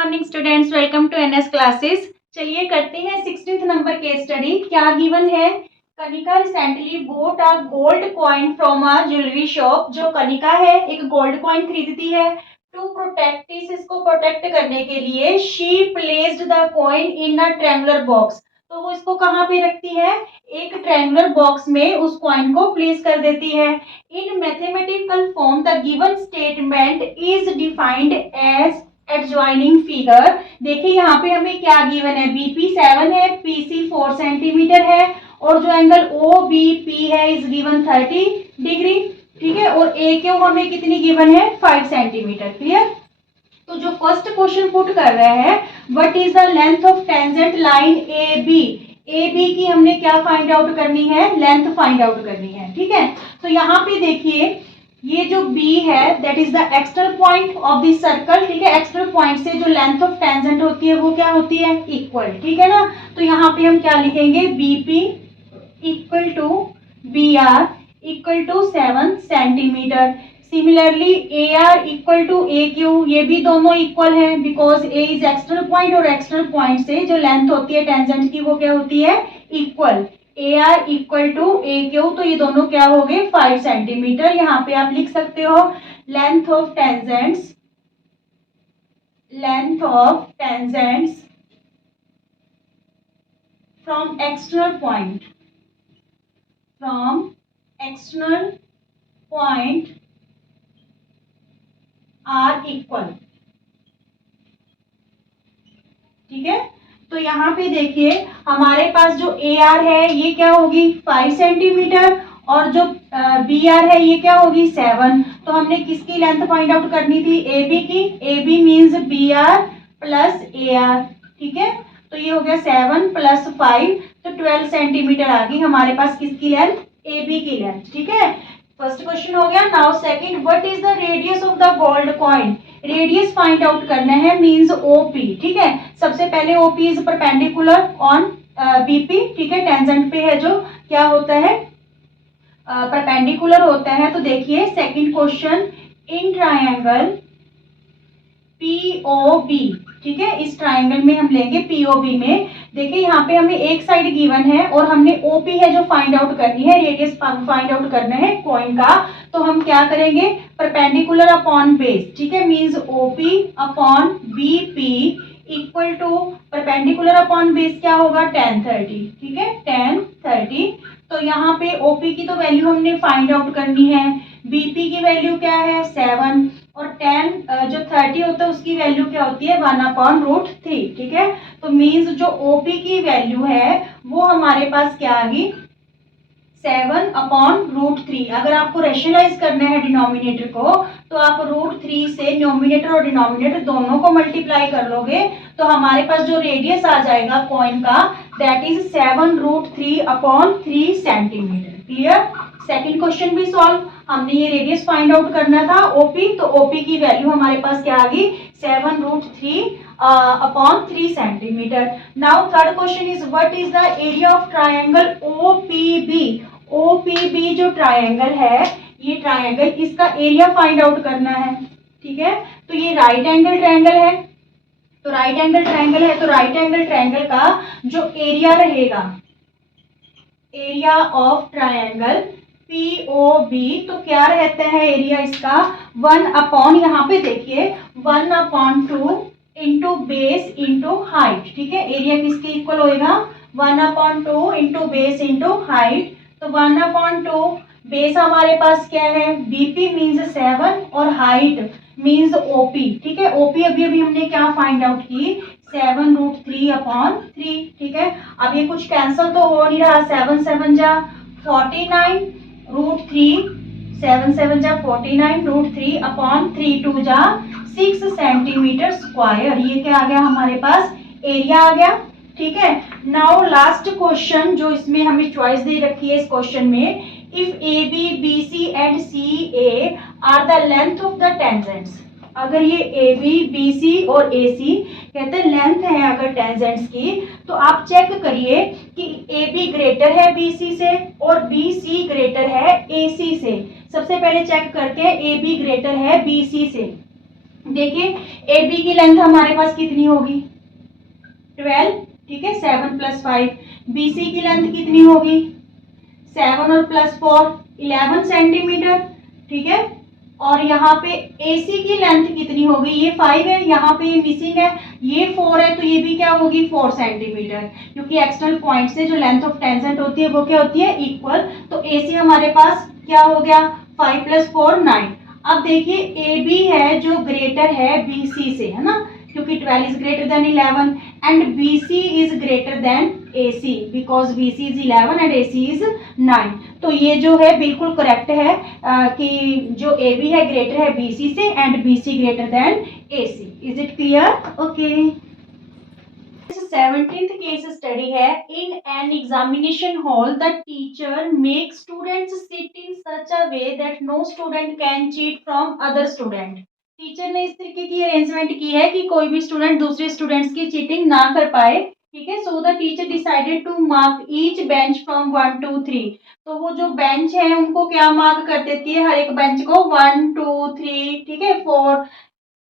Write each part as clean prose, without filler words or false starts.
Morning students, welcome to NS classes. चलिए करते हैं 16th नंबर केस स्टडी। क्या गिवन है? Kanika recently bought a gold coin from a jewellery shop. जो कनिका है एक गोल्ड कॉइन खरीदती है। टू प्रोटेक्ट इसको प्रोटेक्ट करने के लिए she placed the coin in a triangular box. तो वो इसको कहाँ पे रखती है? एक ट्रायंगुलर बॉक्स में उस कॉइन को प्लेस कर देती है। In mathematical form the given statement is defined as adjoining figure. देखिए यहाँ पे हमें क्या गिवन है? बीपी 7 है, पीसी 4 सेंटीमीटर है और जो एंगल ओ बी पी है इज गिवन 30 डिग्री। ठीक है, और ए क्यू हमें कितनी गिवन है? 5 सेंटीमीटर। क्लियर? तो जो फर्स्ट क्वेश्चन पुट कर रहे हैं, what is the length of tangent line A B. A B की हमने क्या फाइंड आउट करनी है? लेंथ फाइंड आउट करनी है। ठीक है, तो यहाँ पे देखिए ये जो B है that is the external point of the circle. ठीक है, एक्सटर्नल पॉइंट से जो लेंथ ऑफ टेंजेंट होती है वो क्या होती है? इक्वल। ठीक है ना, तो यहाँ पे हम क्या लिखेंगे? BP equal to BR equal to 7 centimetre. Similarly AR equal to AQ, ये भी दोनों इक्वल है because A is external point और एक्सटर्नल पॉइंट से जो लेंथ होती है टेंजेंट की वो क्या होती है? Equal. AR equal to AQ, तो ये दोनों क्या हो गए? 5 सेंटीमीटर। यहाँ पे आप लिख सकते हो length of tangents from external point are equal. ठीक है, तो यहाँ पे देखिए हमारे पास जो AR है ये क्या होगी? 5 सेंटीमीटर और जो BR है ये क्या होगी? 7। तो हमने किसकी लेंथ फाइंड आउट करनी थी? AB की। AB means BR plus AR। ठीक है, तो ये हो गया 7 प्लस 5, तो 12 सेंटीमीटर आ गई हमारे पास किसकी लेंथ? AB की लेंथ। ठीक है, फर्स्ट क्वेश्चन हो गया। Now second, what is the radius of the gold coin. Radius find out करना है, मींस OP। ठीक है, सबसे पहले OP is perpendicular on BP। ठीक है, टेंजेंट पे है जो क्या होता है? परपेंडिकुलर होता है। तो देखिए second question, in triangle POB। ठीक है, इस ट्रायंगल में हम लेंगे POB में। देखिए यहाँ पे हमें एक साइड गिवन है और हमने OP है जो फाइंड आउट करनी है, रेडियस फाइंड आउट करना है कॉइन का। तो हम क्या करेंगे? Perpendicular upon base. ठीक है, means OP upon BP equal to perpendicular upon base क्या होगा? 10 30। ठीक है, 10 30। तो यहाँ पे OP की तो वैल्यू हमने फाइंड आउट करनी है, BP की वैल्यू क्या है? 7 और 10 जो 30 होता है उसकी वैल्यू क्या होती है? 1/√3। ठीक है, तो मींस जो OP की वैल्यू है वो हमारे पास क्या आ गई? 7/√3। अगर आपको रेशनलाइज करना है डिनोमिनेटर को तो आप √3 से न्यूमिनेटर और डिनोमिनेटर दोनों को मल्टीप्लाई कर लोगे तो हमारे पास जो रेडियस आ जाएगा कॉइन का that is 7√3/3 centimetre. Clear? Second question भी सॉल्व। हमने ये रेडियस फाइंड आउट करना था OP, तो OP की वैल्यू हमारे पास क्या आ गई? 7√3/3 centimetre. Now third question is what is the area of triangle OPB। OPB जो ट्रायंगल है ये ट्रायंगल, इसका एरिया फाइंड आउट करना है। ठीक है, तो ये राइट एंगल ट्रायंगल है। तो राइट एंगल ट्रायंगल का जो एरिया रहेगा, एरिया ऑफ ट्रायंगल POB, तो क्या रहता है एरिया इसका? 1/, यहाँ पे देखिए 1/2 इंटू बेस इंटू हाइट। ठीक है, एरिया किसके इक्वल होएगा? 1/2 इंटू बेस इंटू हाइट। तो 1/2 बेस हमारे पास क्या है? BP मीन्स 7 और हाइट मीन्स OP। ठीक है, OP अभी हमने क्या फाइंड आउट की? 7√3/3। ठीक है, अब ये कुछ कैंसिल तो हो नहीं रहा। 7 7 जा 49 √3, 7 7 जा 49 √3/3 2 जा 6 सेंटीमीटर स्क्वायर। ये क्या आ गया हमारे पास? एरिया आ गया। ठीक है, नाउ लास्ट क्वेश्चन जो इसमें हमें चॉइस दे रखी है इस क्वेश्चन में, if AB BC and CA are the length of the tangents. अगर ये AB BC और AC कहते हैं लेंथ है अगर टेंजेंट्स की, तो आप चेक करिए कि AB ग्रेटर है BC से और BC ग्रेटर है AC से। सबसे पहले चेक करते हैं AB ग्रेटर है BC से। देखिए ए बी की लेंथ हमारे पास कितनी होगी 12, ठीक है 7 + 5। बी सी की लेंथ कितनी होगी 7 और +4 11 सेंटीमीटर, ठीक है। और यहाँ पे AC की लेंथ कितनी होगी, ये 5 है, यहाँ पे ये मिसिंग है, ये 4 है, तो ये भी क्या होगी 4 सेंटीमीटर, क्योंकि एक्सटर्नल पॉइंट से जो लेंथ ऑफ टेंजेंट होती है वो क्या होती है इक्वल। तो AC हमारे पास क्या हो गया 5 + 4 9। अब देखिए AB है जो ग्रेटर है BC से, है ना, क्योंकि 12 is greater than 11 and BC is greater than AC because BC is 11 and AC is 9। तो ये जो है बिल्कुल करेक्ट है कि जो AB है ग्रेटर है BC से and BC greater than AC। Is it clear? Okay. 17th case study है। In an examination hall the teacher make students sit in such a way that no student can cheat from other student. Teacher ने इस तरीके की arrangement की है कि कोई भी स्टूडेंट दूसरे स्टूडेंट्स की चीटिंग ना कर पाए, ठीक है। So the teacher decided to mark each bench from 1 to 3। तो वो जो बेंच है उनको क्या मार्क कर देती है, हर एक बेंच को 1 2 3, ठीक है 4।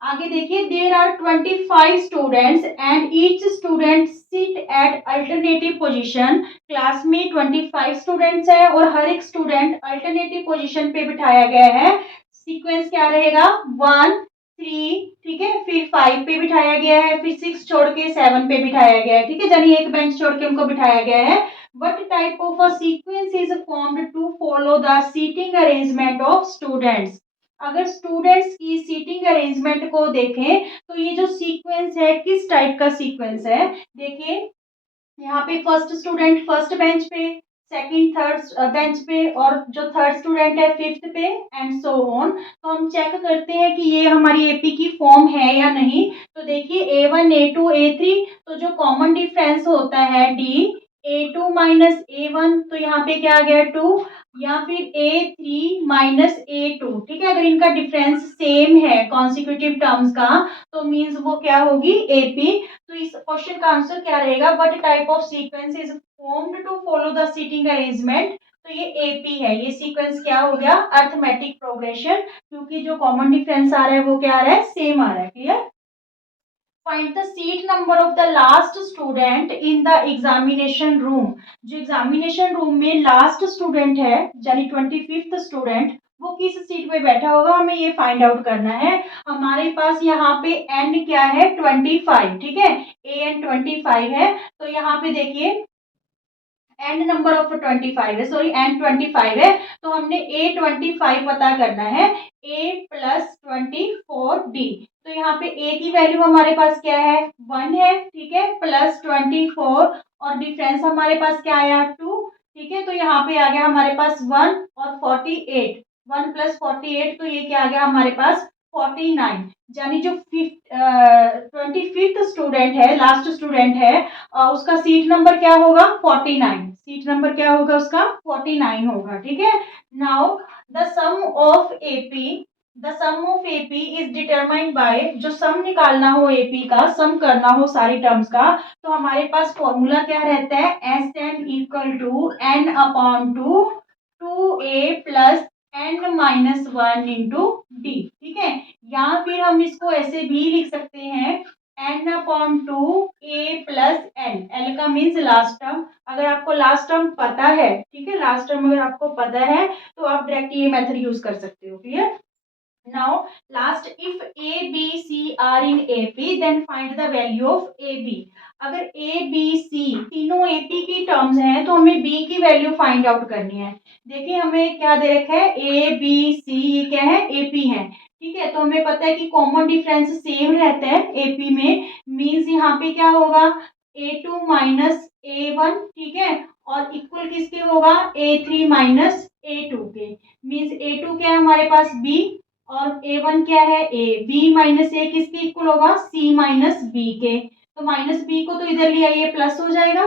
आगे देखिए there are 25 students and each student sit at alternative position. Class में 25 स्टूडेंट्स है और हर एक स्टूडेंट अल्टरनेटिव पोजीशन पे बिठाया गया है। सीक्वेंस क्या रहेगा 1 3, ठीक है, फिर 5 पे बिठाया गया है, फिर 6 छोड़ के 7 पे बिठाया गया है, ठीक है, यानी एक बेंच छोड़ के उनको बिठाया गया है। What type of a sequence is formed to follow the seating arrangement of students. अगर स्टूडेंट्स की सीटिंग अरेंजमेंट को देखें तो ये जो सीक्वेंस है किस टाइप का सीक्वेंस है, देखिए यहाँ पे फर्स्ट स्टूडेंट फर्स्ट बेंच पे, सेकंड थर्ड बेंच पे, और जो थर्ड स्टूडेंट है फिफ्थ पे एंड सो ऑन। तो हम चेक करते हैं कि ये हमारी एपी की फॉर्म है या नहीं। तो देखिए A1 A2 A3, तो जो कॉमन डिफरेंस होता है D A2 माइनस A1, तो यहाँ पे क्या आ गया 2, या फिर A3 माइनस A2, ठीक है। अगर इनका डिफरेंस सेम है कॉन्सिक्यूटिव टर्म्स का तो मीन्स वो क्या होगी एपी। तो इस क्वेश्चन का आंसर क्या रहेगा, what type of sequence is formed to follow the seating arrangement. तो ये एपी है, ये सीक्वेंस क्या हो गया अर्थमेटिक प्रोग्रेशन, क्योंकि जो कॉमन डिफरेंस आ रहा है वो क्या आ रहा है सेम आ रहा है। Clear? Find the seat number of the last student in the examination room. जो एग्जामिनेशन रूम में लास्ट स्टूडेंट है यानी 25th स्टूडेंट, वो किस सीट पे बैठा होगा हमें ये फाइंड आउट करना है। हमारे पास यहाँ पे n क्या है 25, ठीक है, an 25 है। तो यहाँ पे देखिए एन नंबर ऑफ 25 है, सॉरी एन 25 है, तो हमने ए 25 पता करना है, ए प्लस 24 डी। तो यहाँ पे ए की वैल्यू हमारे पास क्या है 1 है, ठीक है, प्लस 24 और डिफरेंस हमारे पास क्या आया 2, ठीक है। तो यहाँ पे आ गया हमारे पास 1 और 48, 1 + 48, तो ये क्या आ गया हमारे पास 49। यानी जो 25th स्टूडेंट है लास्ट स्टूडेंट है उसका सीट नंबर क्या होगा 49, सीट नंबर क्या होगा उसका 49 होगा, ठीक है। Now the sum of AP, the sum of AP is determined by, जो सम निकालना हो एपी का, सम करना हो सारी टर्म्स का, तो हमारे पास फॉर्मूला क्या रहता है S n equal to n upon two 2a plus n minus 1 into d, ठीक है। या फिर हम इसको ऐसे भी लिख सकते हैं n upon two a plus L, L का मीन्स लास्ट टर्म। अगर आपको लास्ट टर्म पता है, ठीक है, लास्ट टर्म अगर आपको पता है तो आप डायरेक्ट ये मेथड यूज कर सकते हो। Clear? Now last, if A B C are in AP then find the value of AB। अगर A B C तीनों AP की टर्म्स हैं तो हमें B की वैल्यू फाइंड आउट करनी है। देखिए हमें क्या दे रखा है A B C, ये क्या है AP है, ठीक है। तो हमें पता है कि कॉमन डिफरेंस सेम रहता है AP में, मीन्स यहाँ पे क्या होगा A2 माइनस A1, ठीक है, और इक्वल किसके होगा A3 माइनस A2 के, मीन्स A2 क्या है हमारे पास B और A1 क्या है A, B माइनस A किसके इक्वल होगा C माइनस B के। तो माइनस B को तो इधर ले आइए प्लस हो जाएगा,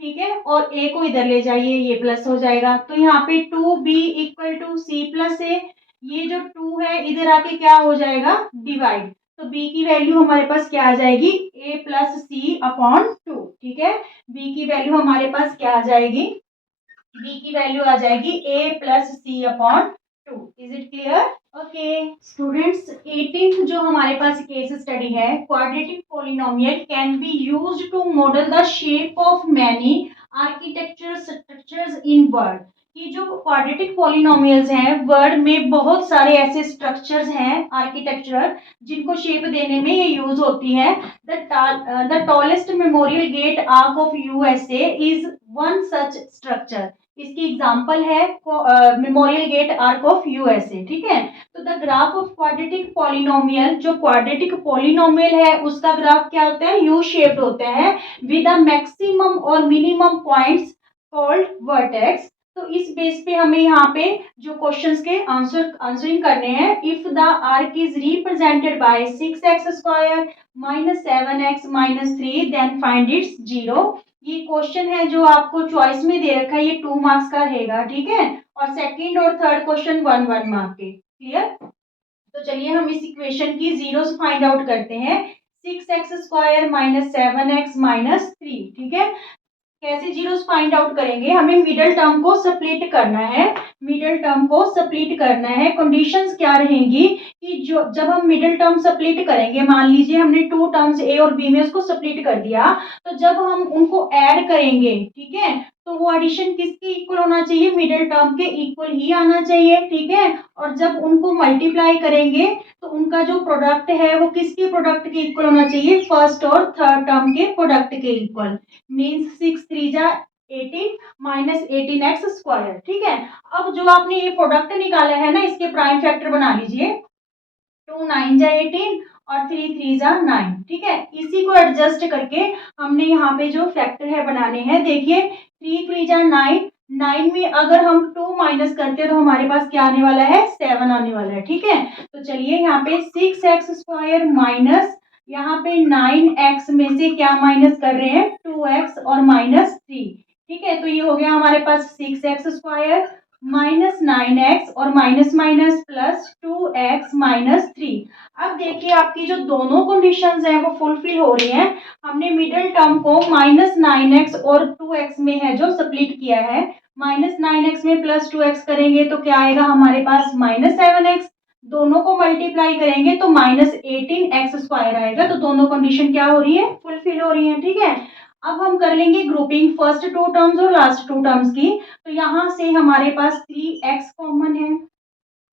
ठीक है, और A को इधर ले जाइए ये प्लस हो जाएगा। तो यहाँ पे 2B equal to C plus A, ये जो 2 है इधर आके क्या हो जाएगा डिवाइड। तो B की वैल्यू हमारे पास क्या आ जाएगी A प्लस C अपॉन 2, ठीक है। B की वैल्यू हमारे पास क्या आ जाएगी, B की वैल्यू आ जाएगी A plus C upon 2। Is it clear? Okay students, 18th जो हमारे हमारे पास केस स्टडी है, quadratic polynomial can be used to model the shape of many architectural structures in world. कि जो क्वाड्रेटिक पॉलिनोमियल्स हैं वर्ड में बहुत सारे ऐसे स्ट्रक्चर्स हैं आर्किटेक्चरल जिनको शेप देने में ये यूज होती है। The tallest memorial gate arch of USA is one such structure. इसकी एग्जांपल है memorial gate arch of USA. ठीक है, तो the graph of quadratic polynomial, जो क्वाड्रेटिक पॉलिनोमियल है उसका ग्राफ क्या होता है, यू शेप्ड होता है विद अ मैक्सिमम और मिनिमम पॉइंट्स कॉल्ड वर्टेक्स। तो इस बेस पे हमें यहाँ पे जो क्वेश्चंस के आंसरिंग करने हैं, if the arch is represented by 6x² minus 7x minus 3 then find its zero. ये क्वेश्चन है जो आपको चॉइस में दे रखा है, ये 2 मार्क्स का रहेगा। ठीक है, और सेकंड और थर्ड क्वेश्चन 1 मार्क के। क्लियर? तो चलिए हम इस इक्वेशन की जीरोस फाइंड आउट करते हैं। 6x² minus 7x minus 3। ठीक है, कैसे जीरोस फाइंड आउट करेंगे, हमें मिडिल टर्म को स्प्लिट करना है। मिडिल टर्म को स्प्लिट करना है। कंडीशंस क्या रहेंगी कि जो जब हम मिडिल टर्म स्प्लिट करेंगे, मान लीजिए हमने 2 टर्म्स ए और बी में उसको स्प्लिट कर दिया, तो जब हम उनको ऐड करेंगे, ठीक है, तो वो एडिशन किसके इक्वल होना चाहिए, मिडिल टर्म के इक्वल ही आना चाहिए। ठीक है, और जब उनको मल्टीप्लाई करेंगे तो उनका जो प्रोडक्ट है वो किसके प्रोडक्ट के इक्वल होना चाहिए, फर्स्ट और थर्ड टर्म के प्रोडक्ट के इक्वल। मीन्स 6 3 जा 18 माइनस 18x²। ठीक है, अब जो आपने ये प्रोडक्ट निकाला है ना, इसके प्राइम फैक्टर बना लीजिए। 2 9 जा 18 और 3 3 जा 9। ठीक है, इसी को एडजस्ट करके हमने यहाँ पे जो फैक्टर है बनाने हैं। देखिए 3 3 जा 9, 9 में अगर हम 2 माइनस करते हैं तो हमारे पास क्या आने वाला है, 7 आने वाला है। ठीक है, तो चलिए यहाँ पे 6x² माइनस यहाँ पे 9x में से क्या माइनस कर रहे हैं, 2x और माइनस 3। ठीक है, तो ये हो गया हमारे पास 6x² माइनस 9x और minus minus plus 2x minus 3। अब देखिए आपकी जो दोनों कंडीशंस हैं वो फुलफिल हो रही हैं। हमने मिडिल टर्म को माइनस 9x और 2x में है जो स्प्लिट किया है, माइनस 9x में प्लस 2x करेंगे तो क्या आएगा हमारे पास, माइनस 7x। दोनों को मल्टीप्लाई करेंगे तो माइनस 18x² आएगा। तो दोनों कंडीशन क्या हो रही है, फुलफिल हो रही है। ठीक है, अब हम कर लेंगे ग्रुपिंग फर्स्ट 2 टर्म्स और लास्ट 2 टर्म्स की। तो यहाँ से हमारे पास 3x कॉमन है,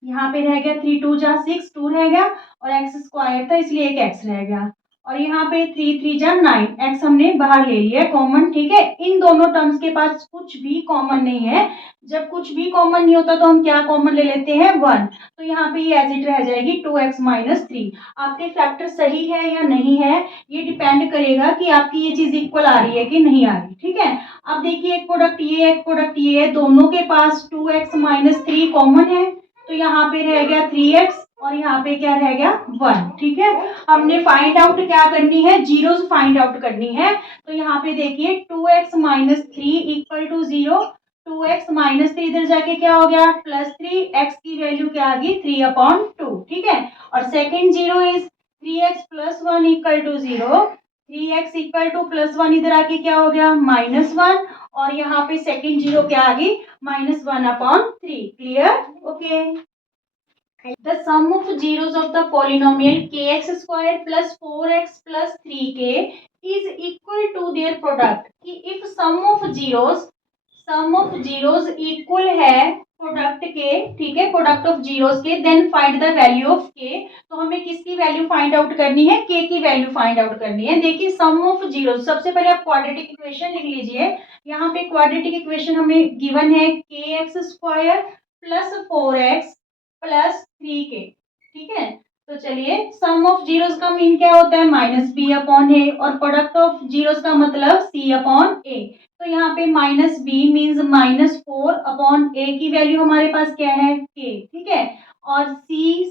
यहाँ पे रह गया 3 2 जा 6, 2 रह गया और x² था इसलिए एक x रह गया, और यहाँ पे 3 3 जा 9, x हमने बाहर ले लिया कॉमन। ठीक है, इन दोनों टर्म्स के पास कुछ भी कॉमन नहीं है। जब कुछ भी कॉमन नहीं होता तो हम क्या कॉमन ले लेते हैं, 1। तो यहाँ पे ये एज इट रह जाएगी 2x माइनस 3। आपके फैक्टर सही है या नहीं है ये डिपेंड करेगा कि आपकी ये चीज इक्वल आ रही है कि नहीं आ रही। ठीक है, अब देखिए एक प्रोडक्ट ये एक प्रोडक्ट ये है, दोनों के पास 2x माइनस 3 कॉमन है, तो यहाँ पे रह गया 3x और यहाँ पे क्या रह गया, 1। ठीक है, हमने फाइंड आउट क्या करनी है, जीरोस फाइंड आउट करनी है। तो यहाँ पे देखिए 2x minus 3 equal to 0, 2x minus 3 इधर जाके क्या हो गया, प्लस 3, x की वैल्यू क्या आ गई, 3/2। ठीक है, और second zero is 3x plus 1 equal to 0, 3x equal to plus 1 इधर आके क्या हो गया, -1, और यहाँ पे सेकेंड जीरो क्या आ गई, -1/3। Clear? Okay. The sum of zeros of the polynomial kx² plus 4x plus 3k is equal to their product। कि if sum of zeros equal है प्रोडक्ट के, ठीक है, प्रोडक्ट ऑफ जीरोस के, then find the value of k. तो हमें किसकी value find out करनी है, के की वैल्यू फाइंड आउट करनी है। देखिए सम ऑफ जीरोस, सबसे पहले आप क्वाड्रेटिक इक्वेशन लिख लीजिए। यहाँ पे क्वाड्रेटिक इक्वेशन हमें गिवन है kx² plus 4x plus 3k। ठीक है, तो चलिए सम ऑफ जीरोस का मीन क्या होता है, -b/a, और प्रोडक्ट ऑफ जीरोस का मतलब c/a। तो यहाँ पे -b मीन्स -4/a की वैल्यू हमारे पास क्या है, k। ठीक है, और c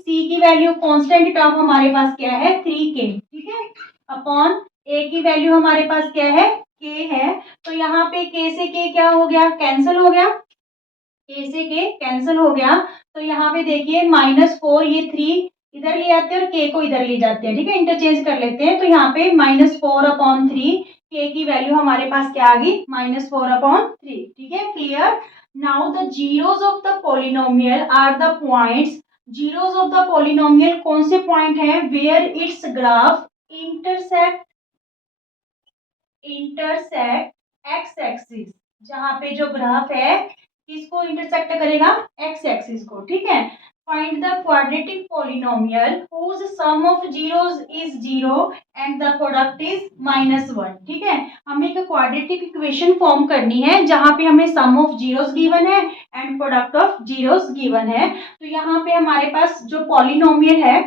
की वैल्यू कांस्टेंट टर्म हमारे पास क्या है, 3k। ठीक है, अपॉन a की वैल्यू हमारे पास क्या है, k है। तो यहाँ पे k से k क्या हो गया, कैंसिल हो गया, k से k कैंसिल हो गया। तो यहाँ पे देखिए -4, ये 3 इधर ले आते हैं और k को इधर ले जाते हैं। ठीक है, इंटरचेंज कर लेते हैं। तो यहाँ पे -4/3, k की वैल्यू हमारे पास क्या आ गई, -4/3। ठीक है, clear? Now the zeros of the polynomial are the points zeros of the polynomial कौन से पॉइंट है, where its graph intersect x axis, जहां पे जो ग्राफ है किसको इंटरसेक्ट करेगा, एक्स एक्सिस को, ठीक है। Find the quadratic polynomial whose sum of zeros is zero and the product is -1, ठीक है। हमें एक क्वाड्रेटिक इक्वेशन फॉर्म करनी है जहां पे हमें सम ऑफ जीरोस गिवन है and product of zeros given है। तो यहाँ पे हमारे पास जो पॉलिनोमियल है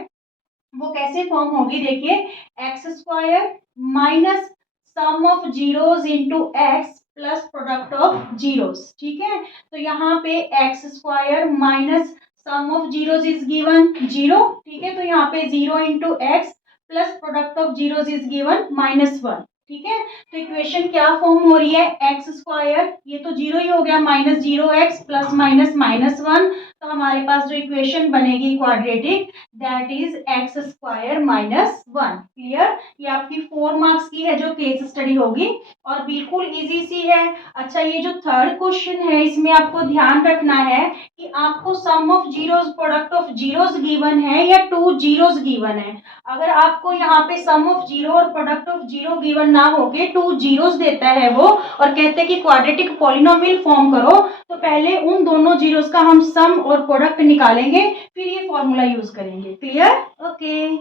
वो कैसे फॉर्म होगी, देखिए, x square minus sum of zeros into x plus product of zeros, ठीक है। तो यहाँ पे x square minus sum of zeros is given zero, ठीक है। तो यहाँ पे zero into x plus product of zeros is given -1, ठीक है। तो इक्वेशन क्या फॉर्म हो रही है, एक्स स्क्वायर, ये तो जीरो ही हो गया, minus zero x plus minus -1। तो हमारे पास जो इक्वेशन बनेगी quadratic, that is x square -1। Clear, ये आपकी 4 मार्क्स की है जो केस स्टडी होगी और बिल्कुल इजी सी है। अच्छा, ये जो थर्ड क्वेश्चन है इसमें आपको ध्यान रखना है कि आपको sum of zeros product of zeros given है या टू जीरोस गिवन है। अगर आपको यहाँ पे सम ऑफ जीरो और प्रोडक्ट ऑफ जीरो गिवन ना होके टू जीरोस देता है वो और कहते हैं कि क्वाड्रेटिक पॉलिनोमियल फॉर्म करो, तो पहले उन दोनों जीरोस का हम सम और प्रोडक्ट निकालेंगे, फिर ये फॉर्मूला यूज करेंगे। Clear, okay.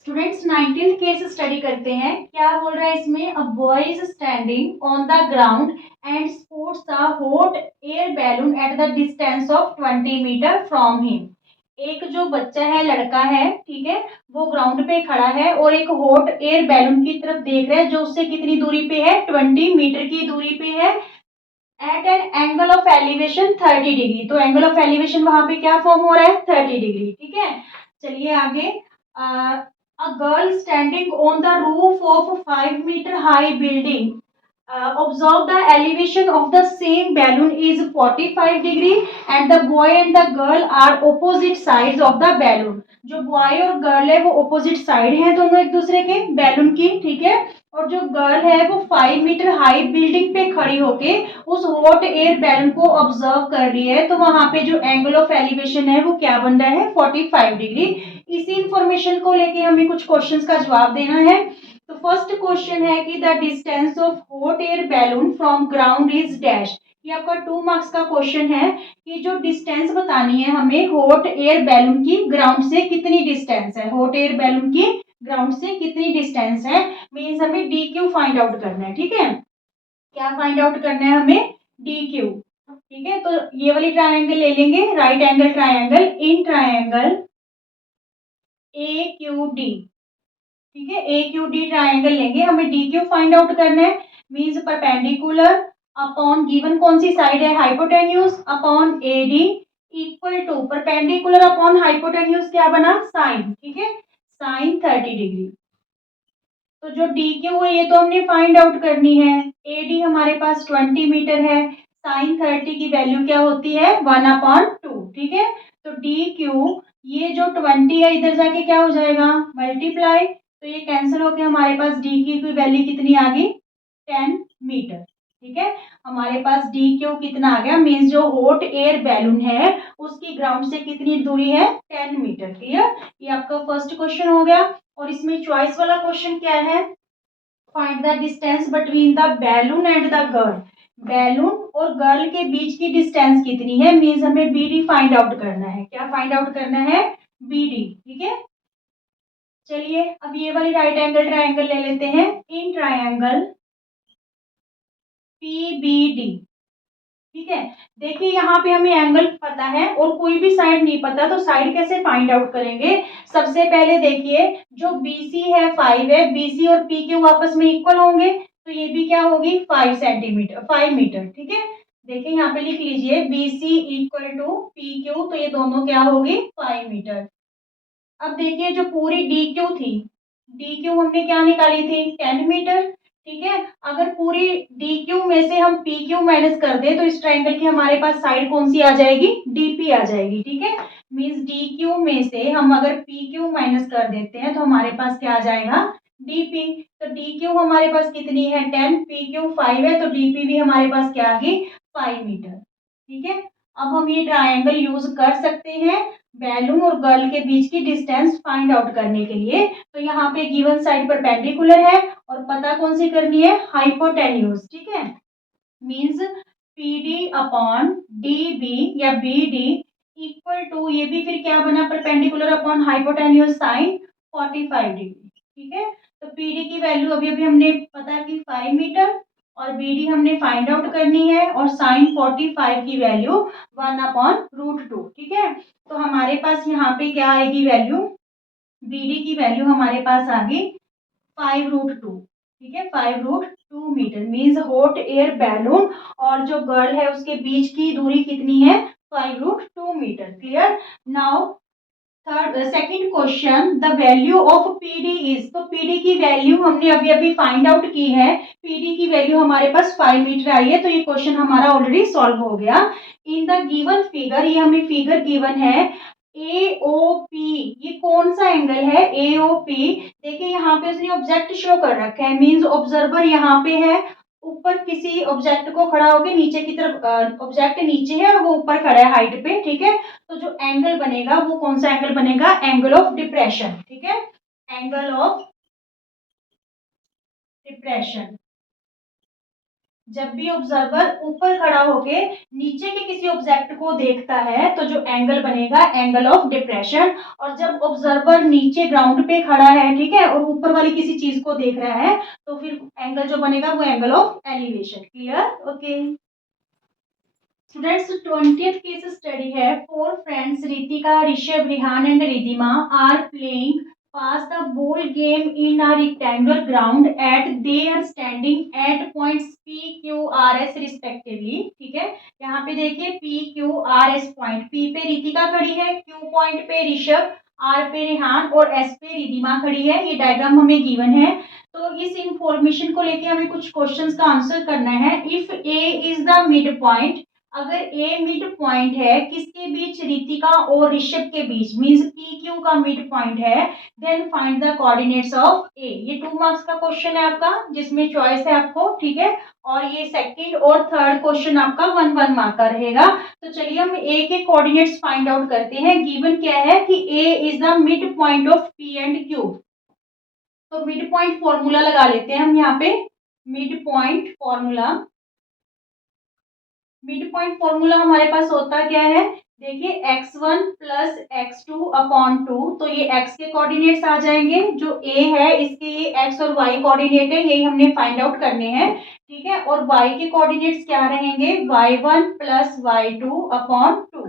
Students 19th case study करते हैं। क्या बोल रहा है इसमें, a boy is standing on the ground and sports a hot air balloon at the distance of 20 metre from him. एक जो बच्चा है, लड़का है, ठीक है, वो ग्राउंड पे खड़ा है और एक हॉट एयर बैलून की तरफ देख रहा है जो उससे कितनी दूरी पे है, 20 मीटर की दूरी पे है, at an angle of elevation 30 degree. तो एंगल ऑफ एलिवेशन वहां पे क्या फॉर्म हो रहा है, 30 डिग्री, ठीक है। चलिए आगे, a girl standing on the roof of 5 metre high building, observe the elevation of the same balloon is 45 degree and the boy and the girl are opposite sides of the balloon। जो boy और girl है वो opposite side हैं दोनों एक दूसरे के balloon की, ठीक है। और जो गर्ल है वो 5 मीटर हाई बिल्डिंग पे खड़ी होके उस हॉट एयर बैलून को ऑब्जर्व कर रही है, तो वहां पे जो एंगल ऑफ एलिवेशन है वो क्या बन रहा है, 45 डिग्री। इसी इंफॉर्मेशन को लेके हमें कुछ क्वेश्चंस का जवाब देना है। तो फर्स्ट क्वेश्चन है कि the distance of hot air balloon from ground is dash. ये आपका 2 मार्क्स का क्वेश्चन है कि जो डिस्टेंस बतानी है हमें हॉट एयर बैलून की ग्राउंड से कितनी डिस्टेंस है, हॉट एयर बैलून की ग्राउंड से कितनी डिस्टेंस है, मीन्स हमें डी क्यू फाइंड आउट करना है, ठीक है। क्या फाइंड आउट करना है हमें, डी क्यू, ठीक है। तो ये वाली ट्राइंगल ले लेंगे, right angle triangle, in triangle A Q D, ठीक है, ए क्यू डी ट्राइंगल लेंगे, हमें डी क्यू फाइंड आउट करना है, मीन्स परपेंडिकुलर अपॉन गिवन कौन सी साइड है, hypotenuse upon A D equal to perpendicular upon hypotenuse क्या बना, साइन, ठीक है, साइन 30 डिग्री। तो जो डी क्यू है ये तो हमने फाइंड आउट करनी है, ए डी हमारे पास 20 मीटर है, साइन 30 की वैल्यू क्या होती है, 1/2, ठीक है। तो डी क्यू, ये जो 20 है इधर जाके क्या हो जाएगा, मल्टीप्लाई, तो ये कैंसिल होके हमारे पास डी क्यू की वैल्यू कितनी आ गई, 10 मीटर, ठीक है। हमारे पास डी क्यू कितना आ गया, मीन्स जो हॉट एयर बैलून है उसकी ग्राउंड से कितनी दूरी है, 10 मीटर। क्लियर, ये आपका फर्स्ट क्वेश्चन हो गया। और इसमें चॉइस वाला क्वेश्चन क्या है, find the distance between the balloon and the girl. Balloon और गर्ल के बीच की डिस्टेंस कितनी है, मीन्स हमें बी डी फाइंड आउट करना है। क्या फाइंड आउट करना है, बी डी, ठीक है। चलिए अब ये वाली राइट एंगल ट्राइंगल ले लेते हैं, इन ट्राइंगल पीबीडी, ठीक है। देखिए यहाँ पे हमें एंगल पता है और कोई भी साइड नहीं पता, तो साइड कैसे फाइंड आउट करेंगे। सबसे पहले देखिए जो BC है 5 है, BC और PQ आपस में इक्वल होंगे, तो ये भी क्या होगी 5 सेंटीमीटर, 5 मीटर, ठीक है। देखिए यहाँ पे लिख लीजिए BC इक्वल टू PQ, तो ये दोनों क्या होगी 5 मीटर। अब देखिए जो पूरी DQ थी, DQ हमने क्या निकाली थी 10 मीटर, ठीक है। अगर पूरी DQ में से हम PQ माइनस कर दे तो इस ट्रायंगल की हमारे पास साइड कौन सी आ जाएगी, DP आ जाएगी, ठीक है। मींस DQ में से हम अगर PQ माइनस कर देते हैं तो हमारे पास क्या आ जाएगा, DP। तो DQ हमारे पास कितनी है 10, PQ 5 है, तो DP भी हमारे पास क्या आ गई 5 मीटर, ठीक है। अब हम ये ट्रायंगल यूज कर सकते हैं बैलून और गर्ल के बीच की डिस्टेंस फाइंड आउट करने के लिए। तो यहाँ पे गिवन साइड परपेंडिकुलर है और पता कौन सी करनी है, हाइपोटेन्यूज। ठीक है, means P D upon D B या बी डी इक्वल टू, ये भी फिर क्या बना, perpendicular upon hypotenuse sine 45 degree. ठीक है, तो पी डी की वैल्यू अभी अभी हमने पता की 5 मीटर और बी डी हमने फाइंड आउट करनी है और साइन 45 की वैल्यू 1/√2। ठीक है, तो हमारे पास यहाँ पे क्या आएगी वैल्यू, बी डी की वैल्यू हमारे पास आ गई 5√2। ठीक है, 5√2 metre means hot air balloon और जो गर्ल है उसके बीच की दूरी कितनी है, 5√2 metre. Clear. Now third second question, the value of PD is, तो पीडी की वैल्यू हमने अभी अभी फाइंड आउट की है, पीडी की वैल्यू हमारे पास 5 मीटर आई है, तो ये क्वेश्चन हमारा ऑलरेडी सॉल्व हो गया। इन द गिवन फिगर, ये हमें फिगर गिवन है एओपी, ये कौन सा एंगल है एओपी। देखिए यहाँ पे उसने ऑब्जेक्ट शो कर रखा है, मींस ऑब्जर्वर यहाँ पे है, ऊपर किसी ऑब्जेक्ट को खड़ा होकर नीचे की तरफ, ऑब्जेक्ट नीचे है और वो ऊपर खड़ा है हाइट पे। ठीक है, तो जो एंगल बनेगा वो कौन सा एंगल बनेगा, एंगल ऑफ डिप्रेशन। ठीक है, एंगल ऑफ डिप्रेशन। जब भी ऑब्जर्वर ऊपर खड़ा होके नीचे के किसी ऑब्जेक्ट को देखता है तो जो एंगल बनेगा एंगल ऑफ डिप्रेशन, और जब ऑब्जर्वर नीचे ग्राउंड पे खड़ा है, ठीक है, और ऊपर वाली किसी चीज को देख रहा है तो फिर एंगल जो बनेगा वो angle of elevation. Clear. Okay students, 20th case study है। Four friends Ritika, Rishabh, Rihan and Ridhima are playing pass the ball game in a rectangular ground at they are standing at points P, Q, R, S respectively। ठीक है, यहाँ पे देखिए P, Q, R, S point, P पे रितिका खड़ी है, Q point पे Rishabh, R पे रिहान और S पे रिधिमा खड़ी है। ये डायग्राम हमें गिवन है, तो इस इंफॉर्मेशन को लेके हमें कुछ क्वेश्चंस का आंसर करना है। If A is the mid point, अगर ए मिड पॉइंट है किसके बीच, रितिका और ऋषभ के बीच, मींस पी क्यू का मिड पॉइंट है, then find the coordinates of A. ये 2 मार्क्स का क्वेश्चन है आपका जिसमें चॉइस है आपको। ठीक है, और ये सेकंड और थर्ड क्वेश्चन आपका 1 मार्क का रहेगा। तो चलिए हम ए के कोऑर्डिनेट्स फाइंड आउट करते हैं। गिवन क्या है कि A is the mid point of P and Q, तो मिड पॉइंट फॉर्मूला लगा लेते हैं हम यहाँ पे। Mid point formula, mid point formula हमारे पास होता क्या है, देखिए x1 प्लस x2 अपॉन 2, तो ये x के कोऑर्डिनेट्स आ जाएंगे, जो a है इसके ये x और y कोऑर्डिनेट है, यही हमने फाइंड आउट करने हैं। ठीक है, और y के कोऑर्डिनेट्स क्या रहेंगे, y1 प्लस y2 अपॉन 2।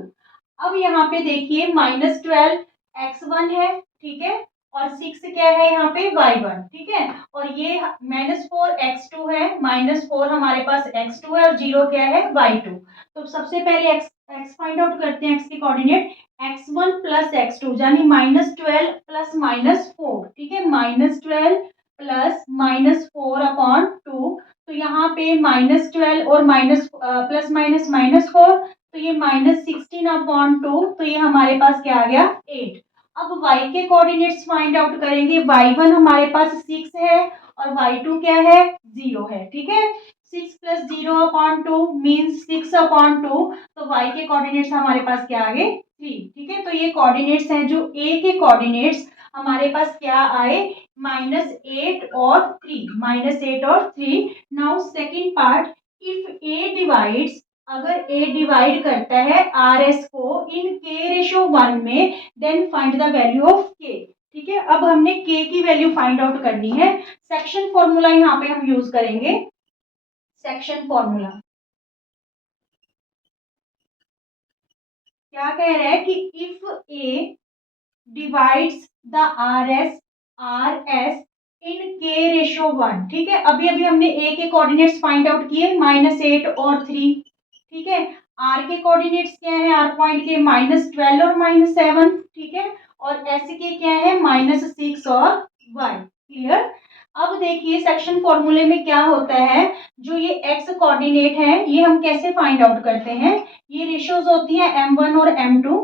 अब यहाँ पे देखिए -12 x1 है, ठीक है, और 6 क्या है यहाँ पे y1। ठीक है, और ये -4 x2 है, -4 हमारे पास x2 है और 0 क्या है y2। तो सबसे पहले x फाइंड आउट करते हैं, x के कोऑर्डिनेट, x1 प्लस x2 यानी -12 प्लस -4। ठीक है, -12 प्लस -4 अपॉन 2, तो यहाँ पे -12 और माइनस प्लस माइनस -4, तो ये -16 अपॉन 2, तो ये हमारे पास क्या आ गया 8। अब y के कोऑर्डिनेट्स फाइंड आउट करेंगे, y1 हमारे पास 6 है और y2 क्या है 0 है। ठीक है, 6 प्लस 0 अपॉन 2 मीन्स 6 अपॉन 2, तो y के कोऑर्डिनेट्स हमारे पास क्या आ गए 3। ठीक है, तो ये कोऑर्डिनेट्स हैं जो a के कोऑर्डिनेट्स हमारे पास क्या आए, -8 और 3, -8 और 3। Now second part, if a divides, अगर a डिवाइड करता है आर एस को इन k/1 में, then find the value of k। ठीक है, अब हमने k की वैल्यू फाइंड आउट करनी है। सेक्शन फॉर्मूला यहाँ पे हम यूज करेंगे, सेक्शन फॉर्मूला क्या कह रहा है कि if a divides the R S in k/1। ठीक है, अभी अभी हमने a के कोऑर्डिनेट्स फाइंड आउट किए, -8 और 3। ठीक है, r के कोऑर्डिनेट्स क्या है, r पॉइंट के -12 और -7। ठीक है, और s के क्या है -6 और y। क्लियर। अब देखिए सेक्शन फॉर्मूले में क्या होता है, जो ये x कोऑर्डिनेट है ये हम कैसे फाइंड आउट करते हैं, ये रेशियोज होती है m1 और m2।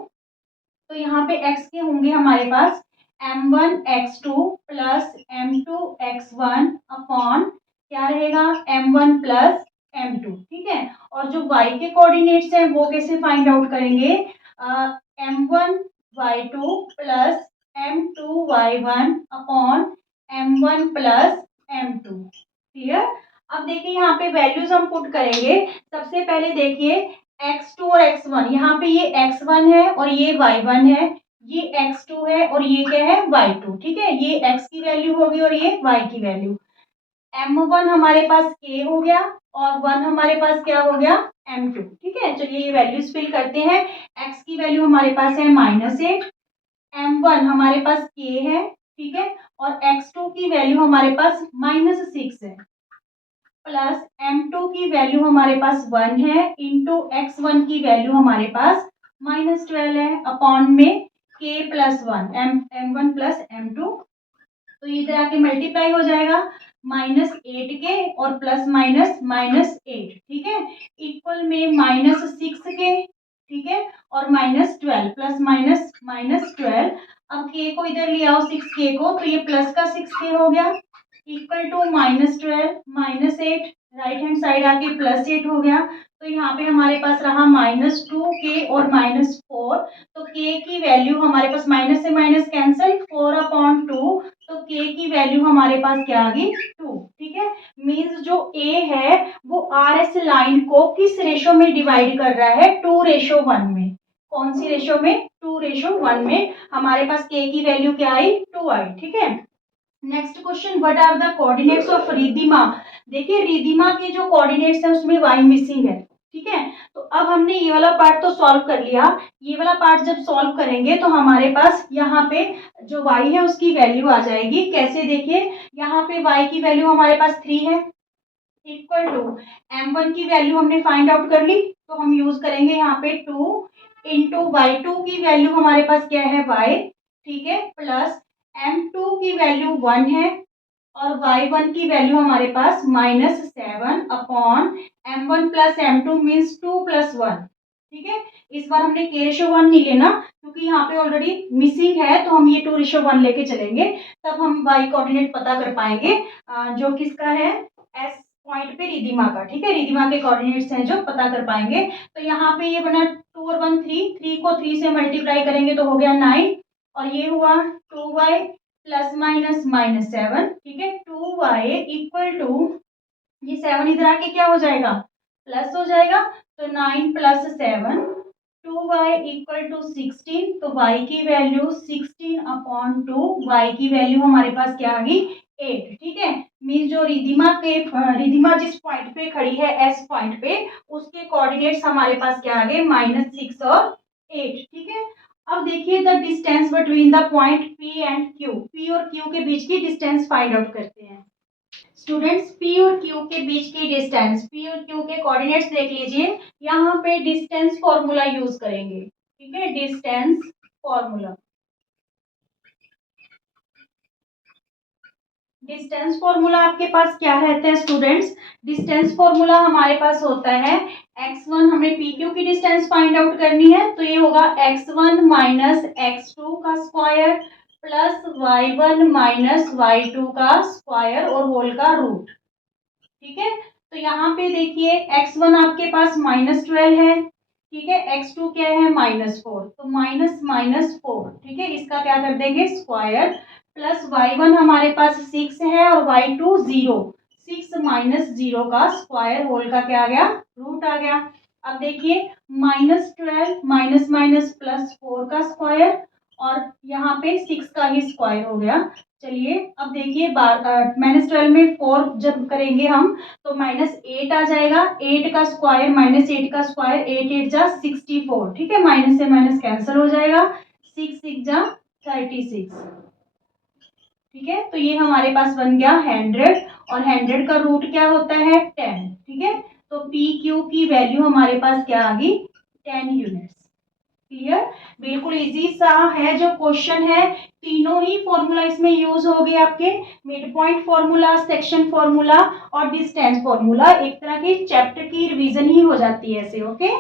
तो यहाँ पे x के होंगे हमारे पास m1 x2 plus m2 x1 upon क्या रहेगा m1 प्लस m2, ठीक है। और जो y के कोऑर्डिनेट्स हैं वो कैसे फाइंड आउट करेंगे, m1 y2 plus m2 y1 upon m1 plus m2। Clear. अब देखिए यहाँ पे वैल्यूज हम पुट करेंगे। सबसे पहले देखिए x2 और x1, यहाँ पे ये x1 है और ये y1 है, ये x2 है और ये क्या है y2, ठीक है। ये x की वैल्यू होगी और ये y की वैल्यू। m1 हमारे पास k हो गया और 1 हमारे पास क्या हो गया m2, ठीक है। चलिए ये वैल्यूज फिल करते हैं। x की वैल्यू हमारे पास है -8, m1 हमारे पास k है, ठीक है, और x2 की वैल्यू हमारे पास -6 है, प्लस m2 की वैल्यू हमारे पास 1 है, इंटू x1 की वैल्यू हमारे पास -12 है, अपॉन में k plus 1 m1 plus m2। तो ये इधर आके मल्टीप्लाई हो जाएगा, -8 के और प्लस माइनस -8, ठीक है, इक्वल में -6 के, ठीक है, और -12 प्लस माइनस -12। अब के को इधर ले आओ 6k को, तो ये प्लस का 6k हो गया, equal to -12 -8, right hand side आके +8 हो गया। तो यहाँ पे हमारे पास रहा -2k और -4। तो k की वैल्यू हमारे पास माइनस से माइनस कैंसिल, 4/2, तो k की वैल्यू हमारे पास क्या आ गई 2, ठीक है। मींस जो a है वो RS लाइन को किस रेशो में डिवाइड कर रहा है, 2:1 में। कौन सी रेशो में, 2:1 में। हमारे पास k की वैल्यू क्या आई, 2 आई, ठीक है। Next question, what are the coordinates of Ridhima. देखिए रिद्धिमा के जो कोऑर्डिनेट्स है उसमें y मिसिंग है, ठीक है। तो अब हमने ये वाला पार्ट तो सॉल्व कर लिया। ये वाला पार्ट जब सॉल्व करेंगे तो हमारे पास यहाँ पे जो y है उसकी वैल्यू आ जाएगी। कैसे, देखिए यहाँ पे y की वैल्यू हमारे पास 3 है, इक्वल टू m1 की वैल्यू हमने फाइंड आउट कर ली, तो हम यूज करेंगे यहाँ पे 2 इंटू y2 की वैल्यू हमारे पास क्या है y, ठीक है, प्लस m2 की वैल्यू 1 है और y1 की वैल्यू हमारे पास -7 upon m1 plus m2 means 2 + 1, ठीक है। इस बार हमने k/1 नहीं लेना क्योंकि यहाँ पे ऑलरेडी मिसिंग है, तो हम ये 2:1 लेके चलेंगे, तब हम y कोऑर्डिनेट पता कर पाएंगे, जो किसका है s पॉइंट पे रिद्धिमा का, ठीक है। रिद्धिमा के कोऑर्डिनेट्स हैं जो पता कर पाएंगे। तो यहाँ पे ये बना 2 और 1 3, 3 को 3 से मल्टीप्लाई करेंगे तो हो गया 9, और ये हुआ 2y प्लस माइनस -7, ठीक है। 2y इक्वल टू, ये 7 इधर आके क्या हो जाएगा, प्लस हो जाएगा, तो 9 + 7, 2y इक्वल टू 16। तो y की वैल्यू 16/2, y की वैल्यू हमारे पास क्या आ गई 8, ठीक है। मीन जो रिद्धिमा जिस पॉइंट पे खड़ी है s पॉइंट पे, उसके कोऑर्डिनेट्स हमारे पास क्या आ गए -6 और 8, ठीक है। अब देखिए the distance between the point P and Q, P और Q के बीच की डिस्टेंस फाइंड आउट करते हैं। स्टूडेंट्स P और Q के बीच की डिस्टेंस, P और Q के कोऑर्डिनेट्स देख लीजिए। यहाँ पे डिस्टेंस फॉर्मूला यूज करेंगे, ठीक है, डिस्टेंस फॉर्मूला। डिस्टेंस फॉर्मूला आपके पास क्या रहता है स्टूडेंट्स, डिस्टेंस फॉर्मूला हमारे पास होता है x1, हमें PQ की डिस्टेंस फाइंड आउट करनी है, तो ये होगा x1 माइनस x2 का square plus y1 minus y2 का स्क्वायर और होल का रूट, ठीक है। तो यहाँ पे देखिए x1 आपके पास -12 है, ठीक है, x2 क्या है -4, तो -4, ठीक है, इसका क्या कर देंगे स्क्वायर, प्लस y1 हमारे पास 6 है और y2 0, 6 माइनस 0 का स्क्वायर होल का क्या आ गया रूट आ गया। अब देखिए -12 माइनस माइनस +4 का स्क्वायर और यहाँ पे 6 का ही स्क्वायर हो गया। चलिए अब देखिए -12 में 4 जब करेंगे हम तो -8 आ जाएगा, 8 का स्क्वायर -8 का स्क्वायर, 8 8 जा 64, ठीक है, माइनस से माइनस कैंसिल हो जाएगा, 6 6 जा 36, ठीक है। तो ये हमारे पास बन गया 100 और 100 का रूट क्या होता है 10, ठीक है। तो पी क्यू की वैल्यू हमारे पास क्या आ गई 10 यूनिट्स। क्लियर, बिल्कुल इजी सा है जो क्वेश्चन है। तीनों ही फॉर्मूला इसमें यूज हो गए आपके, mid point formula, section formula और डिस्टेंस फॉर्मूला। एक तरह की चैप्टर की रिवीजन ही हो जाती है ऐसे, ओके।